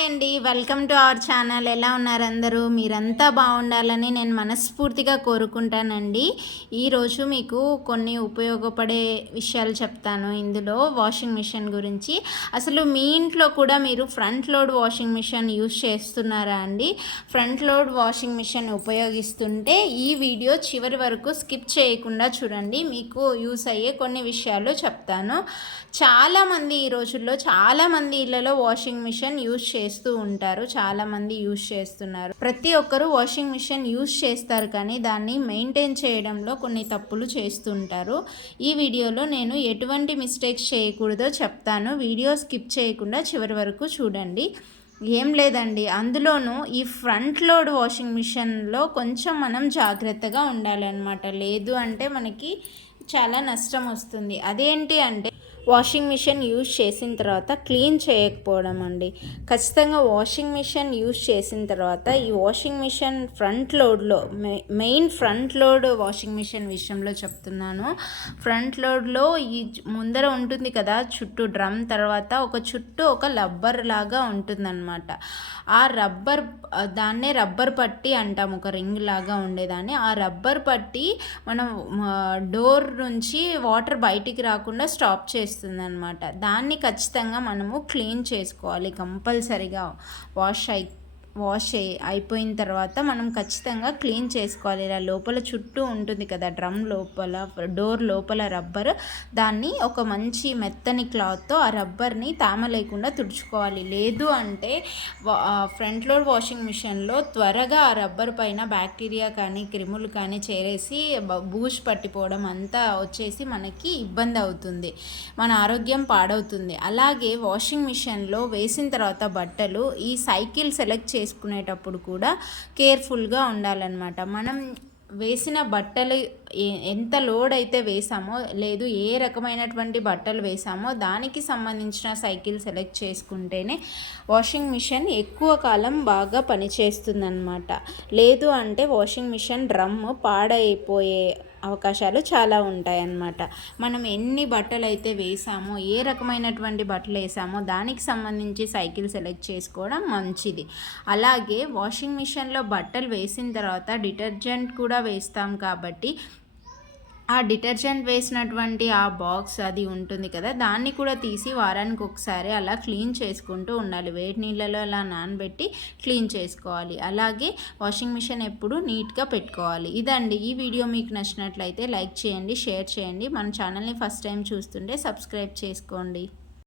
Hi అండి, welcome to our channel. ఎలా ఉన్నారు అందరూ? మీరంతా బాగుండాలని నేను మనస్ఫూర్తిగా కోరుకుంటానండి. ఈరోజు మీకు కొన్ని ఉపయోగపడే విషయాలు చెప్తాను. ఇందులో వాషింగ్ మిషన్ గురించి. అసలు మీ ఇంట్లో కూడా మీరు front load washing machine use చేస్తున్నారా అండి? ఫ్రంట్ లోడ్ వాషింగ్ మిషన్ ఉపయోగిస్తుంటే ఈ వీడియో చివరి వరకు స్కిప్ చేయకుండా చూడండి. మీకు యూస్ అయ్యే కొన్ని విషయాలు చెప్తాను. చాలామంది ఈ రోజుల్లో చాలామంది ఇళ్లలో వాషింగ్ మిషన్ యూస్ చేస్తూ ఉంటారు. చాలామంది యూస్ చేస్తున్నారు. ప్రతి ఒక్కరూ వాషింగ్ మిషన్ యూస్ చేస్తారు, కానీ దాన్ని మెయింటైన్ చేయడంలో కొన్ని తప్పులు చేస్తుంటారు. ఈ వీడియోలో నేను ఎటువంటి మిస్టేక్స్ చేయకూడదో చెప్తాను. వీడియో స్కిప్ చేయకుండా చివరి వరకు చూడండి. ఏం లేదండి, అందులోనూ ఈ ఫ్రంట్ లోడ్ వాషింగ్ మిషన్లో కొంచెం మనం జాగ్రత్తగా ఉండాలన్నమాట. లేదు అంటే మనకి చాలా నష్టం వస్తుంది. అదేంటి అంటే వాషింగ్ మిషన్ యూజ్ చేసిన తర్వాత క్లీన్ చేయకపోవడం అండి. ఖచ్చితంగా వాషింగ్ మిషన్ యూజ్ చేసిన తర్వాత ఈ వాషింగ్ మిషన్ ఫ్రంట్ లోడ్లో main front load washing machine విషయంలో చెప్తున్నాను. ఫ్రంట్ లోడ్లో ఈ ముందర ఉంటుంది కదా చుట్టూ డ్రమ్, తర్వాత ఒక రబ్బర్ లాగా ఉంటుందన్నమాట. ఆ రబ్బర్, దాన్నే రబ్బర్ పట్టి అంటాం, ఒక రింగ్ లాగా ఉండేదాన్ని. ఆ రబ్బర్ పట్టి మనం డోర్ నుంచి వాటర్ బయటికి రాకుండా స్టాప్ చేస్తుంది అనమాట. దాన్ని ఖచ్చితంగా మనము క్లీన్ చేసుకోవాలి కంపల్సరీగా. వాష్ అయిపోయిన తర్వాత మనం ఖచ్చితంగా క్లీన్ చేసుకోవాలి. ఇలా లోపల చుట్టూ ఉంటుంది కదా డ్రమ్ లోపల, డోర్ లోపల రబ్బర్, దాన్ని ఒక మంచి మెత్తని క్లాత్తో ఆ రబ్బర్ని తేమ లేకుండా తుడుచుకోవాలి. లేదు అంటే ఫ్రంట్ లోడ్ వాషింగ్ మిషన్లో త్వరగా ఆ రబ్బర్ పైన బ్యాక్టీరియా కానీ క్రిములు కానీ చేరేసి బూజు పట్టిపోవడం అంతా వచ్చేసి మనకి ఇబ్బంది అవుతుంది, మన ఆరోగ్యం పాడవుతుంది. అలాగే వాషింగ్ మిషన్లో వేసిన తర్వాత బట్టలు ఈ సైకిల్ సెలెక్ట్ చేసుకునేటప్పుడు కూడా కేర్ఫుల్గా ఉండాలన్నమాట. మనం వేసిన బట్టలు ఎంత లోడ్ అయితే వేసామో, లేదు ఏ రకమైనటువంటి బట్టలు వేసామో దానికి సంబంధించిన సైకిల్ సెలెక్ట్ చేసుకుంటేనే వాషింగ్ మిషన్ ఎక్కువ కాలం బాగా పనిచేస్తుందన్నమాట. లేదు అంటే వాషింగ్ మిషన్ డ్రమ్ పాడైపోయే అవకాశాలు చాలా ఉంటాయన్నమాట. మనం ఎన్ని బట్టలు అయితే వేసామో, ఏ రకమైనటువంటి బట్టలు వేసామో దానికి సంబంధించి సైకిల్ సెలెక్ట్ చేసుకోవడం మంచిది. అలాగే వాషింగ్ మిషన్లో బట్టలు వేసిన తర్వాత డిటర్జెంట్ కూడా వేస్తాం కాబట్టి ఆ డిటర్జెంట్ వేసినటువంటి ఆ బాక్స్ అది ఉంటుంది కదా, దాన్ని కూడా తీసి వారానికి ఒకసారి అలా క్లీన్ చేసుకుంటూ ఉండాలి. వేడి నీళ్ళలో అలా నానబెట్టి క్లీన్ చేసుకోవాలి. అలాగే వాషింగ్ మిషన్ ఎప్పుడు నీట్గా పెట్టుకోవాలి. ఇదండి, ఈ వీడియో మీకు నచ్చినట్లయితే లైక్ చేయండి, షేర్ చేయండి. మన ఛానల్ని ఫస్ట్ టైం చూస్తుంటే సబ్స్క్రైబ్ చేసుకోండి.